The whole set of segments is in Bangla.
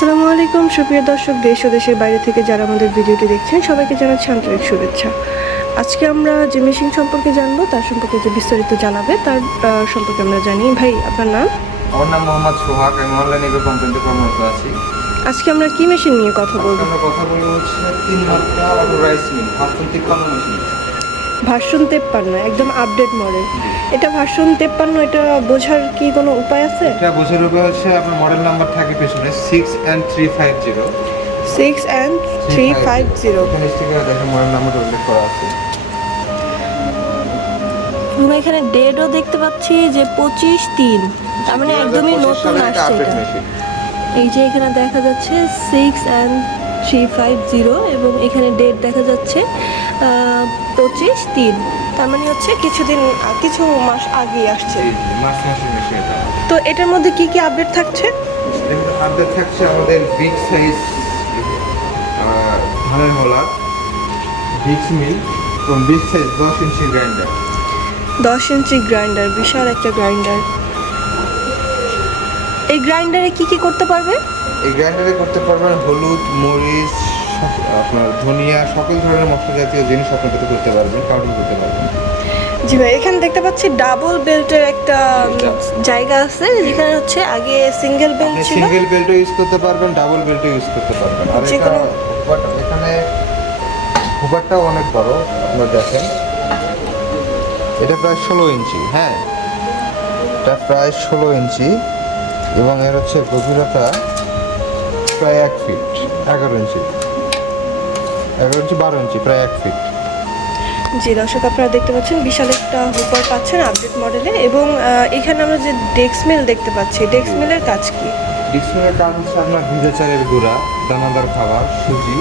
আসসালামু আলাইকুম সুপ্রিয় দর্শক দেশ ও দেশের বাইরে থেকে যারা আমাদের ভিডিওটি দেখছেন সবাইকে জানাচ্ছি আন্তরিক শুভেচ্ছা। আজকে আমরা যে মেশিন সম্পর্কে জানব তার সম্পর্কে যে বিস্তারিত জানাবে। তার সম্পর্কে আমরা জানি। ভাই আপনার নাম? আমার নাম মোহাম্মদ সোহাগ। আমি অনলাইন এগ্রো কোম্পানিতে কর্মরত আছি। আজকে আমরা কি মেশিন নিয়ে কথা বলব? আমরা কথা বলব হচ্ছে তিন মাত্রা রাইস মিল তিপ্পান্ন মেশিন। ভার্সন তেপ্পান্ন একদম আপডেট মডেল এটা ভার্সন তেপ্পান্ন এটা বোঝার কি কোনো উপায় আছে? এটা বোঝার উপরে হচ্ছে আপনার মডেল নাম্বার থাকে পেছনে six and three five zero six and three five zero এখানে স্টিকার দেখেন মডেল নাম্বার উল্লেখ করা আছে। আমরা এখানে ডেটও দেখতে পাচ্ছি যে পঁচিশ তিন। তার মানে একদমই 2025 নতুন আসছে এটা। এই যে এখানে দেখা যাচ্ছে six and three five zero এবং এখানে ডেট দেখা যাচ্ছে পঁচিশ তিন। তার মানে হচ্ছে কিছুদিন কিছু মাস আগে আসছে। তো এটার মধ্যে কি কি আপডেট থাকছে? আপডেট থাকছে আমাদের বিগ সাইজ ধানের হলার বিগ মিল এবং বিগ সাইজ দশ ইঞ্চি গ্রাইন্ডার দশ ইঞ্চি গ্রাইন্ডার বিশাল একটা গ্রাইন্ডার এই গ্রাইন্ডারে কি কি করতে পারবে? এই গ্রাইন্ডারে করতে পারবেন হলুদ মরিচ আপনার ধনিয়া সকল ধরনের মশলা জাতীয় জিনিস আপনার কাছে করতে পারবেন পাউডার করতে পারবেন। জি ভাই এখানে দেখতে পাচ্ছি ডাবল বেল্টের একটা জায়গা আছে যেখানে হচ্ছে আগে সিঙ্গেল বেল্ট ছিল। সিঙ্গেল বেল্টও ইউজ করতে পারবেন ডাবল বেল্টও ইউজ করতে পারবেন। আর এটা এখানে হুপারটাও অনেক বড় আপনারা দেখেন। এটা প্রায় ষোলো ইঞ্চি হ্যাঁ। এটা প্রায় ষোলো ইঞ্চি। এবং এর হচ্ছে গভীরতা প্রায় এক ফিট এগারো ইঞ্চি এগারো ইঞ্চি বারো ইঞ্চি প্রায় এক ফিট যে দর্শক আপনারা দেখতে পাচ্ছেন বিশাল একটা হুপার পাচ্ছেন আপডেট মডেলে এবং এখানে আমরা যে ডেক্স মিল দেখতে পাচ্ছি ডেক্স মিলের কাজ কি? ডেক্স মিলের কাজ হচ্ছে আমরা ভিজা চালের গুঁড়া দানাদার খাবার সুজি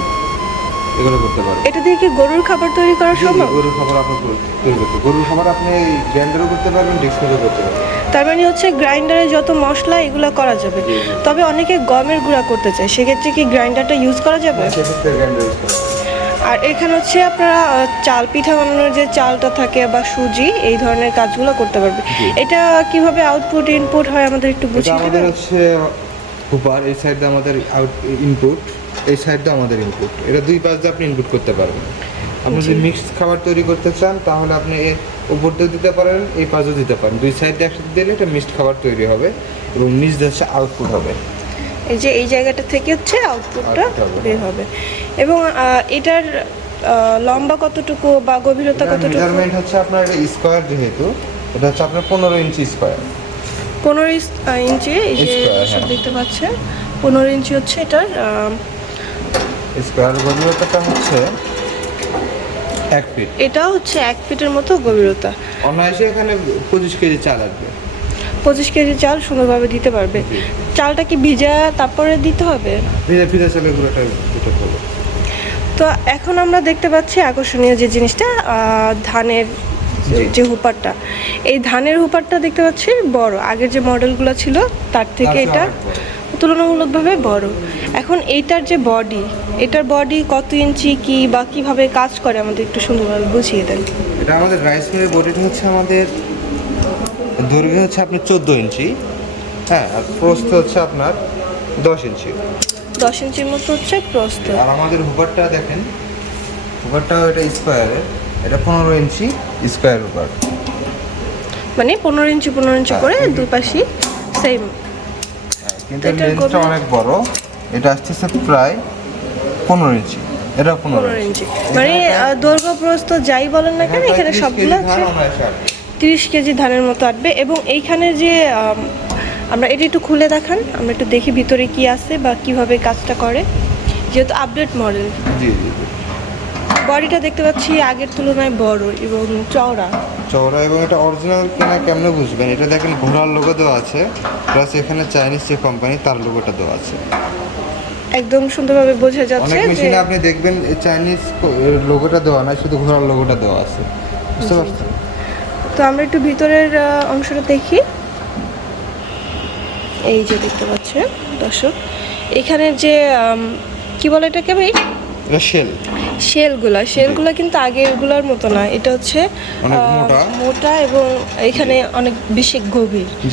এগুলো করতে পারবেন এটা দিয়ে কি গরুর খাবার তৈরি করা সম্ভব? গরুর খাবার আপনি তৈরি করতে গরুর খাবার আপনি গ্রাইন্ডারও করতে পারবেন ডিসপ্লেও করতে পারবেন। তার মানে হচ্ছে গ্রাইন্ডারে যত মশলা এগুলো করা যাবে। তবে অনেকে গমের গুঁড়া করতে চায় সেক্ষেত্রে কি গ্রাইন্ডারটা ইউজ করা যাবে? সেক্ষেত্রে গ্রাইন্ডার ইউজ করতে আর এখানে হচ্ছে আপনারা চাল পিঠা বানানোর যে চালটা থাকে বা সুজি এই ধরনের কাজগুলো করতে পারবে। এটা কীভাবে আউটপুট ইনপুট হয় আমাদের একটু বুঝিয়ে আমাদের হচ্ছে হুপার এই সাইডে আমাদের আউট ইনপুট এই সাইডটা আমাদের ইনপুট এটা দুই পাশ দিয়ে আপনি ইনপুট করতে পারবেন। আপনি যদি মিক্সড খাবার তৈরি করতে চান তাহলে আপনি এর উপর দিয়ে দিতে পারেন এই পাশও দিতে পারেন। দুই সাইড দিয়ে একসাথে দিলে এটা মিক্সড খাবার তৈরি হবে এবং দিয়ে হচ্ছে আউটপুট হবে। এই যে এই জায়গাটা থেকে হচ্ছে আউটপুটটা বের হবে। এবং এটার লম্বা কতটুকু বা গভীরতা কতটুকু? মেজারমেন্ট হচ্ছে আপনার এটা স্কোয়ার যেহেতু এটা হচ্ছে আপনার পনেরো ইঞ্চি স্কোয়ার পনেরো ইঞ্চি এই যে হ্যাঁ। দেখতে পাচ্ছেন পনেরো ইঞ্চি হচ্ছে এটার স্কোয়ার গভীরতাটা হচ্ছে এক ফিট। এটা হচ্ছে এক ফিটের মতো গভীরতা। অনায়াসে এখানে পঁচিশ কেজি চাল আসবে পঁচিশ কেজি চাল সুন্দরভাবে দিতে পারবে। চালটা কি ভিজা তারপরে দিতে হবে? ভিজা ভিজা চালের গুঁড়োটা দিতে হবে। তো এখন আমরা দেখতে পাচ্ছি আকর্ষণীয় যে জিনিসটা ধানের যে-। হুপারটা। এই ধানের হুপারটা দেখতে পাচ্ছি বড়। আগের যে মডেলগুলো ছিল তার থেকে এটা। তুলনামূলকভাবে বড়। এখন এইটার যে বডি এটার বডি কত ইঞ্চি কি বা কীভাবে কাজ করে আমাদের একটু সুন্দরভাবে বুঝিয়ে দেন। এটা আমাদের রাইস মিলের বডিটা হচ্ছে আমাদের দৈর্ঘ্য হচ্ছে আপনার চোদ্দ ইঞ্চি। হ্যাঁ আর প্রস্থ হচ্ছে আপনার দশ ইঞ্চি। দশ ইঞ্চির মতো হচ্ছে প্রস্থ। আর আমাদের হুপারটা দেখেন হুপারটাও এটা স্কোয়ারের এটা পনেরো ইঞ্চি স্কোয়ার হুপার মানে পনেরো ইঞ্চি পনেরো ইঞ্চি করে দুই পাশই সেম কিন্তু লেন্সটা অনেক বড়। এটা আসতেছে প্রায় পনেরো ইঞ্চি। এটা পনেরো ইঞ্চি। মানে দৈর্ঘ্য প্রস্থ যাই বলেন না কেন এখানে সবগুলো আছে। তিরিশ কেজি ধানের মতো আটবে। এবং এইখানে যে আমরা এটা একটু খুলে দেখান। আমরা একটু দেখি ভিতরে কি আছে বা কীভাবে কাজটা করে। যেহেতু আপডেট মডেল জি জি। বডিটা দেখতে পাচ্ছি আগের তুলনায় বড় এবং চওড়া। চওড়া এবং এটা অরিজিনাল কিনা কেমনে বুঝবেন? এটা দেখেন ঘোড়ার লোগো দেওয়া আছে প্লাস এখানে চাইনিজ যে কোম্পানি তার লোগোটা দেওয়া আছে। একদম সুন্দরভাবে বোঝা যাচ্ছে অনেক যে মেশিনে আপনি দেখবেন চাইনিজ লোগোটা দেওয়া নাই শুধু ঘোড়ার লোগোটা দেওয়া আছে। বুঝতে পারছেন? তো আমরা একটু ভিতরের অংশটা দেখি। এই যে দেখতে পাচ্ছেন দর্শক। এখানের যে কি বলে এটাকে ভাই? শেল শেলগুলা শেলগুলা কিন্তু আগেরগুলোর মতো না। এটা হচ্ছে মোটা। এবং এখানে অনেক বেশি গভীর।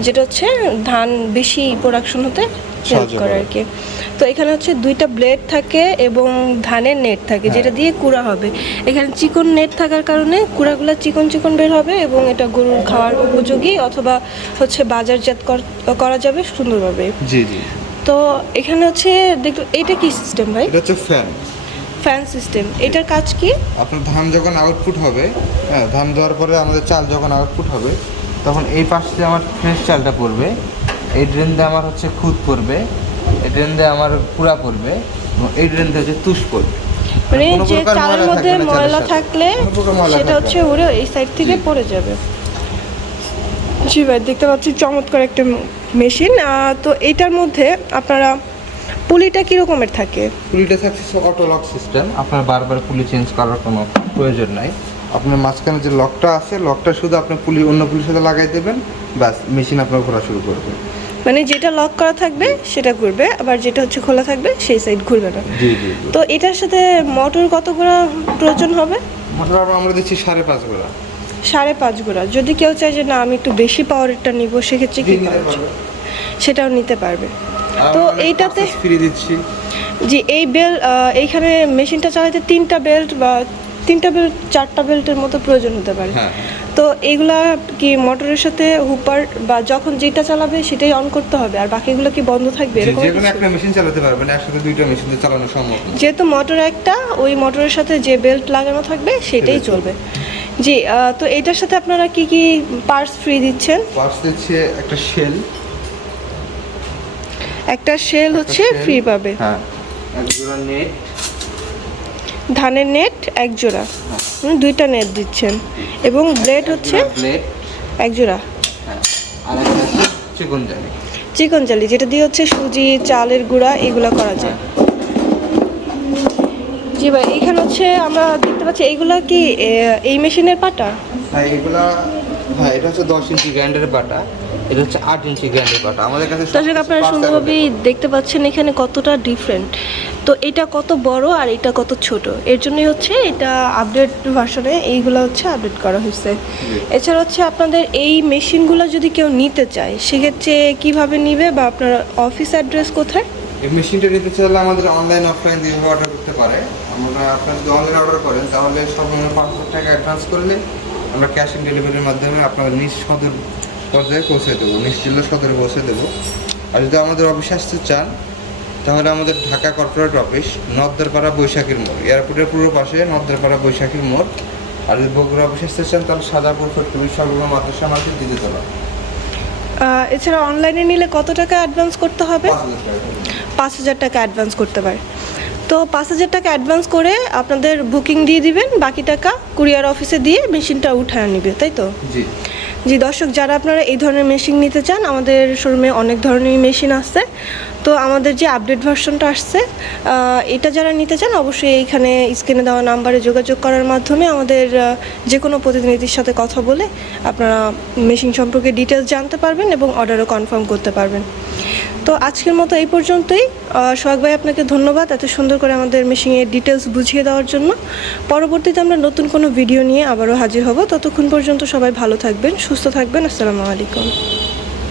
যেটা হচ্ছে ধান বেশি প্রোডাকশন হতে হেল্প করে। আর কি। তো এখানে হচ্ছে দুইটা ব্লেড থাকে এবং ধানের নেট থাকে যেটা দিয়ে কুড়া হবে। এখানে চিকন নেট থাকার কারণে কুড়াগুলো চিকন চিকন বের হবে এবং এটা গরুর খাওয়ার উপযোগী অথবা হচ্ছে বাজারজাত কর- করা যাবে সুন্দরভাবে। জি জি। তো এখানে হচ্ছে দেখো এইটা কি সিস্টেম ভাই? এটা হচ্ছে ফ্যান ফ্যান সিস্টেম এটার কাজ কি? আপনার ধান যখন আউটপুট হবে হ্যাঁ ধান দেওয়ার পরে আমাদের চাল যখন আউটপুট হবে তখন এই পাশ দিয়ে আমার ফ্রেশ চালটা পড়বে এই ড্রেন দিয়ে আমার হচ্ছে খুদ পড়বে এই ড্রেন দিয়ে আমার পুরা পড়বে এবং এই ড্রেন দিয়ে হচ্ছে তুষ পড়বে। মানে যে চালের মধ্যে ময়লা থাকলে সেটা হচ্ছে। উড়ে এই সাইড থেকে পড়ে যাবে। জি ভাই দেখতে পাচ্ছি চমৎকার একটা মেশিন তো এইটার মধ্যে আপনারা পুলিটা কি রকমের থাকে? পুলিটা থাকছে অটো লক সিস্টেম আপনার বারবার পুলি চেঞ্জ করার কোনো প্রয়োজন নাই। আপনার মাঝখানে যে লকটা আছে লকটা শুধু আপনার পুলি অন্য পুলির সাথে লাগাই দেবেন ব্যাস মেশিন আপনার ঘোরা শুরু করবে। মানে যেটা লক করা থাকবে সেটা ঘুরবে আবার যেটা হচ্ছে খোলা থাকবে সেই সাইড ঘুরবে না। জি জি তো এটার সাথে মোটর কত গোড়া প্রয়োজন হবে? মোটর আমরা দিচ্ছি সাড়ে পাঁচ গোড়া সাড়ে পাঁচ গোড়া যদি কেউ চায় যে না আমি একটু বেশি পাওয়ারেরটা নিব সেক্ষেত্রে কি করা সেটাও নিতে পারবে। তো এইটাতে ফ্রি দিচ্ছি। জি এই বেল এইখানে মেশিনটা চালাতে তিনটা বেল্ট বা তিনটা বেল্ট চারটা বেল্টের মতো প্রয়োজন হতে পারে। হ্যাঁ তো এইগুলা কি মোটরের সাথে হুপার বা যখন যেটা চালাবে সেটাই অন করতে হবে? আর বাকিগুলো কি বন্ধ থাকবে? এরকম যে কোনো একটা মেশিন চালাতে পারবেন একসাথে দুইটা মেশিন চালানো সম্ভব যেহেতু মোটর একটা ওই মোটরের সাথে যে বেল্ট লাগানো থাকবে সেটাই সেটাই। চলবে। জি তো এটার সাথে আপনারা কি কি পার্টস ফ্রি দিচ্ছেন? পার্টস দিচ্ছে একটা শেল একটা শেল হচ্ছে ফ্রি পাবে। হ্যাঁ এক জোড়া নেট ধানের নেট এক জোড়া। দুইটা নেট দিচ্ছেন। এবং ব্লেড হচ্ছে এক জোড়া। হ্যাঁ চিকন জালি। চিকন যেটা দিয়ে হচ্ছে সুজি চালের গুঁড়া এগুলো করা যায়। জি ভাই এখানে হচ্ছে আমরা দেখতে পাচ্ছি এইগুলা কি এই মেশিনের পাটা? হ্যাঁ এগুলা হ্যাঁ এটা হচ্ছে দশ ইঞ্চি গ্রাইন্ডারের বাটা এটা হচ্ছে আট ইঞ্চি গ্রাইন্ডার বাটা আমাদের কাছে দর্শক আপনারা সুন্দরভাবেই দেখতে পাচ্ছেন এখানে কতটা ডিফারেন্ট তো এটা কত বড় আর এটা কত ছোট? এর জন্যই হচ্ছে এটা আপডেট ভার্সনে এইগুলো হচ্ছে আপডেট করা হয়েছে এছাড়া হচ্ছে আপনাদের এই মেশিনগুলো যদি কেউ নিতে চায় সেক্ষেত্রে কীভাবে নিবে বা আপনার অফিস অ্যাড্রেস কোথায়? এই মেশিনটা নিতে চাইলে আমাদের অনলাইন অফলাইন দুইভাবে অর্ডার করতে পারে। আমরা আপনারা যদি অনলাইন অর্ডার করেন তাহলে সর্বনিম্ন পাঁচ হাজার টাকা অ্যাডভান্স করলে আমরা ক্যাশ অন ডেলিভারির মাধ্যমে আপনাদের নিজ সদর পর্যায়ে পৌঁছে দেবো জেলা সদরে পৌঁছে দেবো। আর যদি আমাদের অফিসে আসতে চান তাহলে আমাদের ঢাকা কর্পোরেট অফিস নদ্দারপাড়া বৈশাখীর মোড়। এয়ারপোর্টের পূর্ব পাশে নদ্দারপাড়া বৈশাখীর মোড়। আর যদি বগুড়া অফিসে আসতে চান তাহলে সাজাপুর ফটকুবি সর্বগ্রাম মাদ্রাসা মার্কেট দিতে তোলা এছাড়া অনলাইনে নিলে কত টাকা অ্যাডভান্স করতে হবে? পাঁচ হাজার টাকা অ্যাডভান্স করতে পারে। তো পাঁচ হাজার টাকা অ্যাডভান্স করে আপনাদের বুকিং দিয়ে দিবেন বাকি টাকা কুরিয়ার অফিসে দিয়ে মেশিনটা উঠায় নিবে তাই তো? জি। জি, দর্শক, যারা আপনারা এই ধরনের মেশিন নিতে চান, আমাদের শোরুমে অনেক ধরনের মেশিন আছে। তো আমাদের যে আপডেট ভার্সনটা আসছে এটা যারা নিতে চান অবশ্যই এইখানে স্ক্রিনে দেওয়া নাম্বারে যোগাযোগ করার মাধ্যমে আমাদের যে কোনো প্রতিনিধির সাথে কথা বলে আপনারা মেশিন সম্পর্কে ডিটেলস জানতে পারবেন এবং অর্ডারও কনফার্ম করতে পারবেন। তো আজকের মতো এই পর্যন্তই। সোহাগ ভাই, আপনাকে ধন্যবাদ এত সুন্দর করে আমাদের মেশিনের ডিটেলস বুঝিয়ে দেওয়ার জন্য। পরবর্তীতে আমরা নতুন কোনো ভিডিও নিয়ে আবারও হাজির হব। ততক্ষণ পর্যন্ত সবাই ভালো থাকবেন, সুস্থ থাকবেন। আসসালামু আলাইকুম।